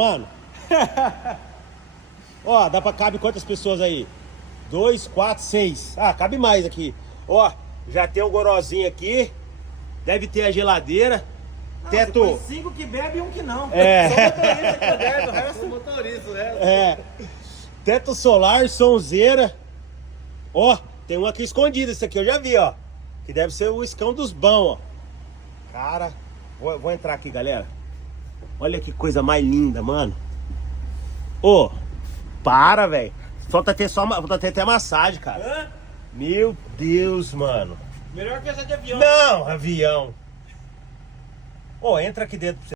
Mano. Ó, dá pra cabe quantas pessoas aí? 2, 4, 6. Ah, cabe mais aqui. Ó, já tem um gorozinho aqui. Deve ter a geladeira. Não, Teto. 5 que bebe e um que não. É. Só o motorista que bebe, o resto motorista, né? É. Teto solar, sonzeira. Ó, tem um aqui escondido. Esse aqui eu já vi, ó. Que deve ser o escão dos bons, ó. Cara, vou entrar aqui, galera. Olha que coisa mais linda, mano. Ô, para, velho. Falta ter até massagem, cara. Hã? Meu Deus, mano. Melhor que essa de avião. Não, avião. Ô, entra aqui dentro pra você.